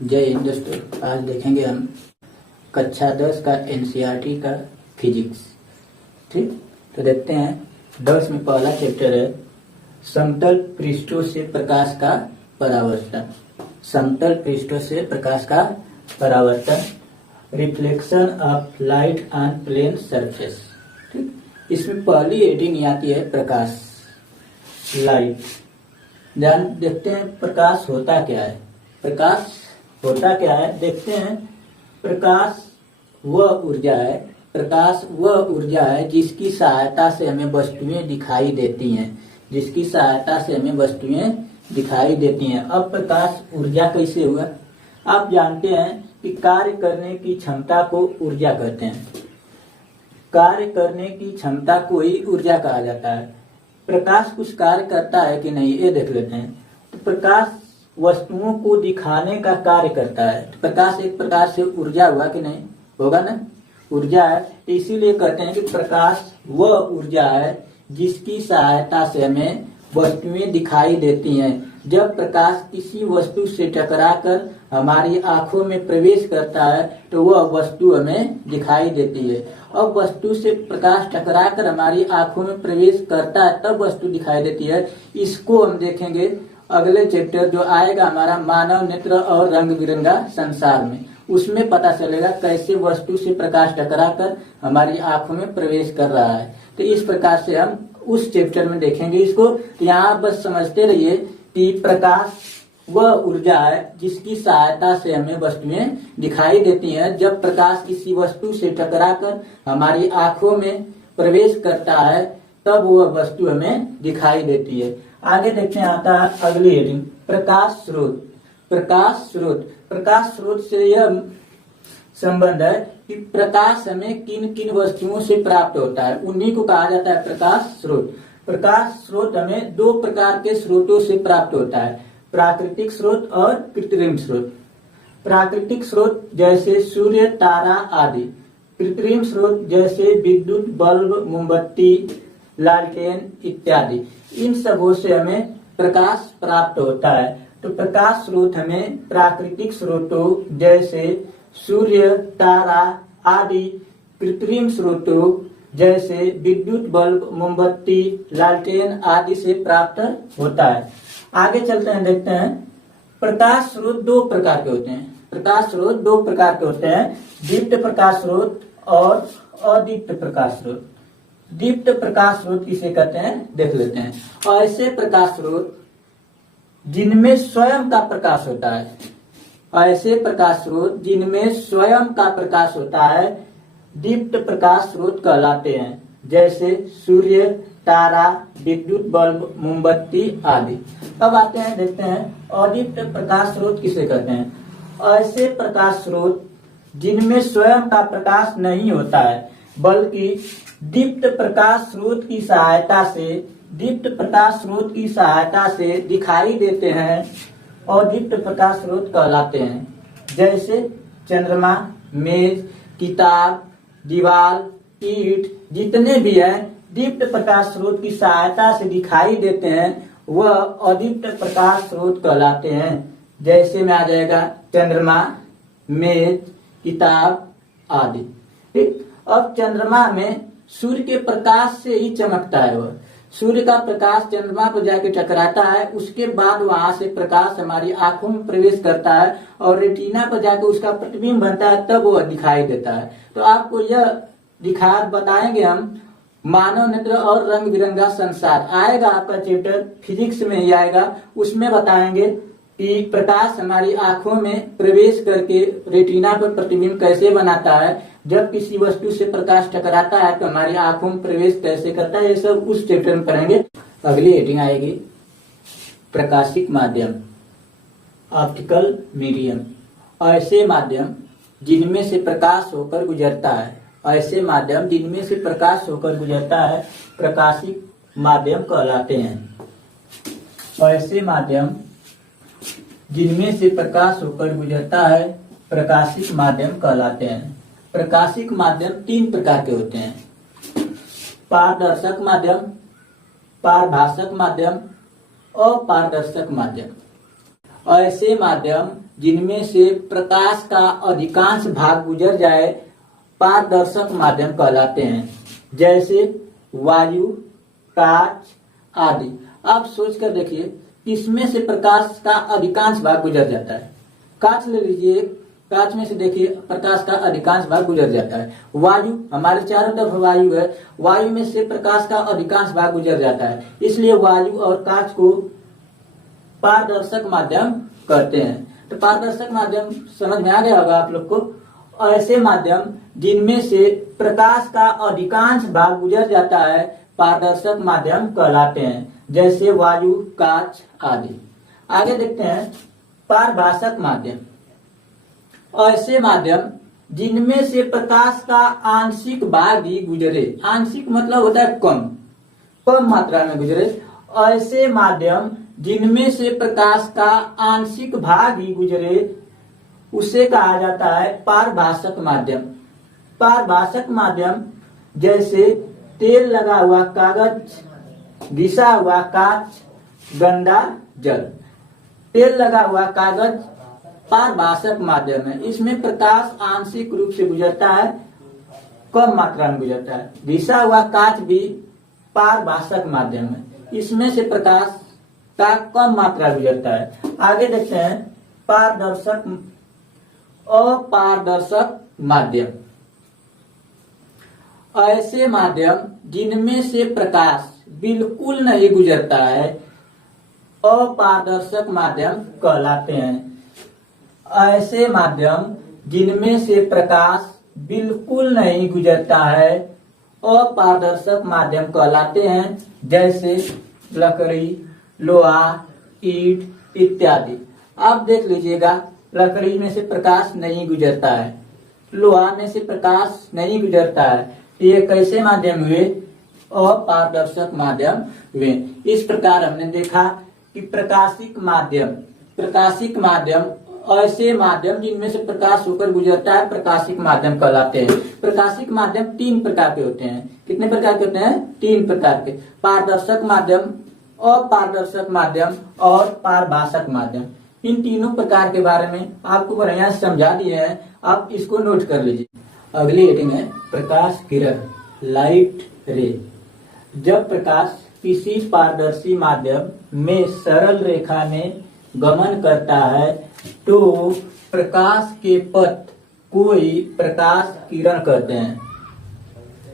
जय हिंद दोस्तों। आज देखेंगे हम कक्षा 10 का एनसीईआरटी का फिजिक्स। ठीक, तो देखते हैं 10 में पहला चैप्टर है समतल पृष्ठों से प्रकाश का परावर्तन। समतल पृष्ठों से प्रकाश का परावर्तन, reflection of light on plane surface. ठीक, इसमें पहली हेडिंग आती है प्रकाश, लाइट। ध्यान देखते हैं प्रकाश होता क्या है। प्रकाश होता क्या है देखते हैं। प्रकाश वह ऊर्जा है, प्रकाश वह ऊर्जा है जिसकी सहायता से हमें वस्तुएं दिखाई देती हैं, जिसकी सहायता से हमें वस्तुएं दिखाई देती हैं। अब प्रकाश ऊर्जा कैसे हुआ? आप जानते हैं कि कार्य करने की क्षमता को ऊर्जा कहते हैं। कार्य करने की क्षमता को ही ऊर्जा कहा जाता है। प्रकाश कुछ कार्य करता है कि नहीं, ये देख लेते हैं। तो प्रकाश वस्तुओं को दिखाने का कार्य करता है। तो प्रकाश एक प्रकार से ऊर्जा हुआ कि नहीं? होगा ना, ऊर्जा है। इसीलिए कहते हैं कि प्रकाश वह ऊर्जा है जिसकी सहायता से हमें वस्तुएं दिखाई देती हैं। जब प्रकाश किसी वस्तु से टकराकर हमारी आंखों में प्रवेश करता है तो वह वस्तु हमें दिखाई देती है। अब वस्तु से प्रकाश टकराकर हमारी आंखों में प्रवेश करता है तब वस्तु दिखाई देती है। इसको हम देखेंगे अगले चैप्टर जो आएगा हमारा मानव नेत्र और रंग बिरंगा संसार में। उसमें पता चलेगा कैसे वस्तु से प्रकाश टकराकर हमारी आंखों में प्रवेश कर रहा है। तो इस प्रकार से हम उस चैप्टर में देखेंगे इसको। तो यहाँ बस समझते रहिए कि प्रकाश वह ऊर्जा है जिसकी सहायता से हमें वस्तुएं दिखाई देती हैं। जब प्रकाश किसी वस्तु से टकराकर हमारी आंखों में प्रवेश करता है तब वह वस्तु हमें दिखाई देती है। आगे देखते हैं आता है अगली हेडिंग प्रकाश स्रोत। प्रकाश स्रोत, प्रकाश स्रोत से यह संबंध है कि प्रकाश हमें किन किन वस्तुओं से प्राप्त होता है, उन्हीं को कहा जाता है प्रकाश स्रोत। प्रकाश स्रोत हमें दो प्रकार के स्रोतों से प्राप्त होता है, प्राकृतिक स्रोत और कृत्रिम स्रोत। प्राकृतिक स्रोत जैसे सूर्य, तारा आदि। कृत्रिम स्रोत जैसे विद्युत बल्ब, मोमबत्ती, लालटेन इत्यादि। इन सबों से हमें प्रकाश प्राप्त होता है। तो प्रकाश स्रोत हमें प्राकृतिक स्रोतों जैसे सूर्य, तारा आदि, कृत्रिम स्रोतों जैसे विद्युत बल्ब, मोमबत्ती, लालटेन आदि से प्राप्त होता है। आगे चलते हैं, देखते हैं प्रकाश स्रोत दो प्रकार के होते हैं। प्रकाश स्रोत दो प्रकार के होते हैं, दीप्त प्रकाश स्रोत और अदीप्त प्रकाश स्रोत। दीप्त प्रकाश स्रोत किसे कहते हैं देख लेते हैं। ऐसे प्रकाश स्रोत जिनमें स्वयं का प्रकाश होता है, ऐसे प्रकाश स्रोत जिनमें स्वयं का प्रकाश होता है दीप्त प्रकाश स्रोत कहलाते हैं, जैसे सूर्य, तारा, विद्युत बल्ब, मोमबत्ती आदि। अब आते हैं, देखते हैं अदीप्त प्रकाश स्रोत किसे कहते हैं। ऐसे प्रकाश स्रोत जिनमें स्वयं का प्रकाश नहीं होता है बल्कि दीप्त प्रकाश स्रोत की सहायता से, दीप्त प्रकाश स्रोत की सहायता से दिखाई देते हैं और दीप्त प्रकाश स्रोत कहलाते हैं, जैसे चंद्रमा, मेज, किताब, दीवार, ईंट जितने भी हैं दीप्त प्रकाश स्रोत की सहायता से दिखाई देते हैं वह अदीप्त प्रकाश स्रोत कहलाते हैं। जैसे में आ जाएगा चंद्रमा, मेज, किताब आदि। ठीक, अब चंद्रमा में सूर्य के प्रकाश से ही चमकता है। वह सूर्य का प्रकाश चंद्रमा को जाके टकराता है, उसके बाद वहां से प्रकाश हमारी आंखों में प्रवेश करता है और रेटिना पर जाकर उसका प्रतिबिंब बनता है, तब वह दिखाई देता है। तो आपको यह बताएंगे हम मानव नेत्र और रंग बिरंगा संसार आएगा, आपका चैप्टर फिजिक्स में ही आएगा। उसमें बताएंगे कि प्रकाश हमारी आंखों में प्रवेश करके रेटिना पर प्रतिबिंब कैसे बनाता है, जब किसी वस्तु से प्रकाश टकराता है तो हमारी आंखों में प्रवेश कैसे करता है, ये सब उस चैप्टर में पढ़ेंगे। अगली हेडिंग आएगी प्रकाशिक माध्यम, ऑप्टिकल मीडियम। ऐसे माध्यम जिनमें से प्रकाश होकर गुजरता है, ऐसे माध्यम जिनमें से प्रकाश होकर गुजरता है प्रकाशिक माध्यम कहलाते हैं। ऐसे माध्यम जिनमें से प्रकाश होकर गुजरता है प्रकाशिक माध्यम कहलाते हैं। प्रकाशिक माध्यम तीन प्रकार के होते हैं, पारदर्शक माध्यम, पारभाषक माध्यम और पारदर्शक माध्यम। ऐसे माध्यम जिनमें से प्रकाश का अधिकांश भाग गुजर जाए पारदर्शक माध्यम कहलाते हैं, जैसे वायु, कांच आदि। आप सोच कर देखिए, इसमें से प्रकाश का अधिकांश भाग गुजर जाता है। कांच ले लीजिए, कांच में से देखिए प्रकाश का अधिकांश भाग गुजर जाता है। वायु, हमारे चारों तरफ वायु है, वायु में से प्रकाश का अधिकांश भाग गुजर जाता है, इसलिए वायु और कांच को पारदर्शक माध्यम कहते हैं। तो पारदर्शक माध्यम समझ में आ गया होगा आप लोग को। ऐसे माध्यम जिनमें से प्रकाश का अधिकांश भाग गुजर जाता है पारदर्शक माध्यम कहलाते हैं, जैसे वायु, कांच आदि। आगे देखते हैं पारभाषक माध्यम। ऐसे माध्यम जिनमें से प्रकाश का आंशिक भाग ही गुजरे, आंशिक मतलब होता है कम मात्रा में गुजरे। ऐसे माध्यम जिनमें से प्रकाश का आंशिक भाग ही गुजरे उसे कहा जाता है पारभाषक माध्यम। पारभाषक माध्यम जैसे तेल लगा हुआ कागज, घिसा हुआ कांच, गंदा जल। तेल लगा हुआ कागज पारभाषक माध्यम है, इसमें प्रकाश आंशिक रूप से गुजरता है, कम मात्रा में गुजरता है। घिसा हुआ कांच भी पारभाषक माध्यम है, इसमें से प्रकाश का कम मात्रा गुजरता है। आगे देखते हैं पारदर्शक अपारदर्शक माध्यम। ऐसे माध्यम जिनमें से प्रकाश बिल्कुल नहीं गुजरता है अपारदर्शक माध्यम कहलाते हैं। ऐसे माध्यम जिनमें से प्रकाश बिल्कुल नहीं गुजरता है अपारदर्शक माध्यम कहलाते हैं, जैसे लकड़ी, लोहा, ईंट इत्यादि। आप देख लीजिएगा, लकड़ी में से प्रकाश नहीं गुजरता है, लोहा में से प्रकाश नहीं गुजरता है, ये कैसे माध्यम हुए? अपारदर्शक माध्यम हुए। इस प्रकार हमने देखा कि प्रकाशिक माध्यम ऐसे माध्यम जिनमें से प्रकाश होकर गुजरता है प्रकाशिक माध्यम कहलाते हैं। प्रकाशिक माध्यम 3 प्रकार के होते हैं। कितने प्रकार के होते हैं? 3 प्रकार के। पारदर्शक माध्यम, अपारदर्शक माध्यम और पारभाषक माध्यम। इन तीनों प्रकार के बारे में आपको बढ़िया समझा दिए हैं, आप इसको नोट कर लीजिए। अगली हेडिंग है प्रकाश किरण, लाइट रे। जब प्रकाश किसी पारदर्शी माध्यम में सरल रेखा में गमन करता है तो प्रकाश के पथ को ही प्रकाश किरण कहते हैं।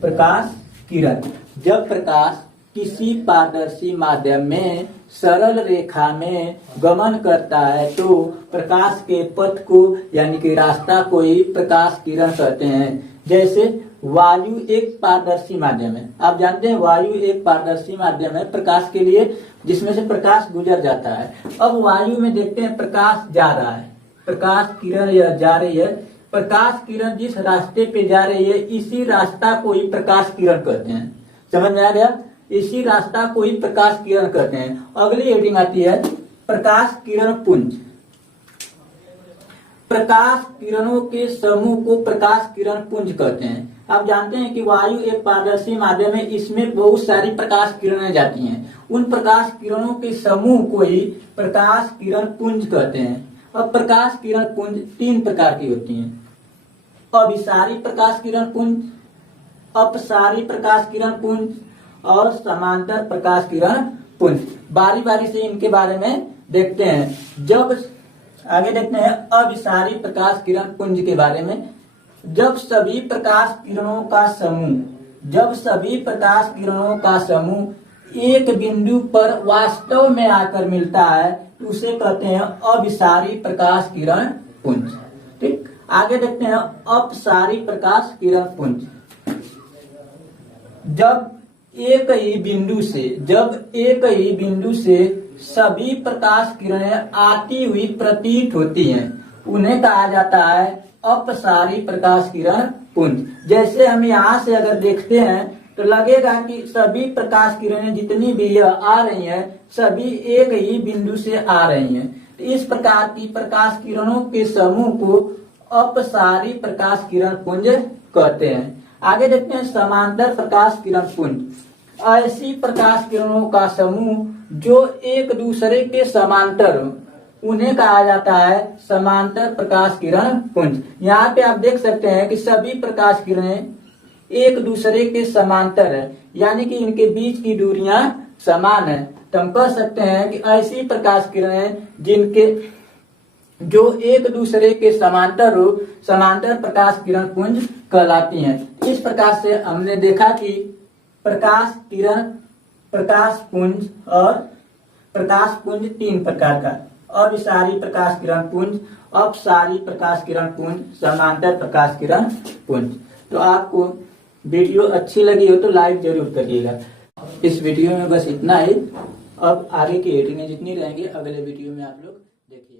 प्रकाश किरण, जब प्रकाश किसी पारदर्शी माध्यम में सरल रेखा में गमन करता है तो प्रकाश के पथ को यानी कि रास्ता को ही प्रकाश किरण कहते हैं। जैसे वायु एक पारदर्शी माध्यम है, आप जानते हैं वायु एक पारदर्शी माध्यम है प्रकाश के लिए, जिसमें से प्रकाश गुजर जाता है। अब वायु में देखते हैं प्रकाश जा रहा है, प्रकाश किरण यह जा रही है, प्रकाश किरण जिस रास्ते पे जा रही है इसी रास्ता को ही प्रकाश किरण कहते हैं। समझ में आ गया? इसी रास्ता को ही प्रकाश किरण कहते हैं। अगली हेडिंग आती है प्रकाश किरण पुंज। प्रकाश किरणों के समूह को प्रकाश किरण पुंज कहते हैं। आप जानते हैं कि वायु एक पारदर्शी माध्यम है, इसमें बहुत सारी प्रकाश किरणें जाती हैं, उन प्रकाश किरणों के समूह को ही प्रकाश किरण पुंज कहते हैं। अब प्रकाश किरण पुंज 3 प्रकार की होती हैं। अभिसारी प्रकाश किरण पुंज, अपसारी प्रकाश किरण पुंज और समांतर प्रकाश किरण पुंज। बारी बारी से इनके बारे में देखते हैं। जब आगे देखते हैं अभिसारी प्रकाश किरण पुंज के बारे में। जब सभी प्रकाश किरणों का समूह एक बिंदु पर वास्तव में आकर मिलता है तो उसे कहते हैं अभिसारी प्रकाश किरण पुंज। ठीक, आगे देखते हैं अपसारी प्रकाश किरण पुंज। जब एक ही बिंदु से सभी प्रकाश किरणें आती हुई प्रतीत होती हैं उन्हें कहा जाता है अपसारी प्रकाश किरण पुंज। जैसे हम यहाँ से अगर देखते हैं तो लगेगा कि सभी प्रकाश किरणें जितनी भी आ रही हैं सभी एक ही बिंदु से आ रही हैं। तो इस प्रकार की प्रकाश किरणों के समूह को अपसारी प्रकाश किरण पुंज कहते हैं। आगे देखते हैं समांतर प्रकाश किरण पुंज। ऐसी प्रकाश किरणों का समूह जो एक दूसरे के समांतर हो, उन्हें कहा जाता है समांतर प्रकाश किरण पुंज। यहाँ पे आप देख सकते हैं कि सभी प्रकाश किरणें एक दूसरे के समांतर है, यानी कि इनके बीच की दूरियां समान है। तो हम कह सकते हैं कि ऐसी प्रकाश किरणें जिनके जो एक दूसरे के समांतर हो, समांतर प्रकाश किरण पुंज कहलाती हैं। इस प्रकार से हमने देखा कि प्रकाश किरण, प्रकाश पुंज और प्रकाश पुंज तीन प्रकार का, अभिसारी प्रकाश किरण पुंज, अपसारी प्रकाश किरण पुंज, समांतर प्रकाश किरण पुंज। तो आपको वीडियो अच्छी लगी हो तो लाइक जरूर करिएगा। इस वीडियो में बस इतना ही। अब आगे की एडिटिंग जितनी रहेंगी अगले वीडियो में आप लोग देखिए।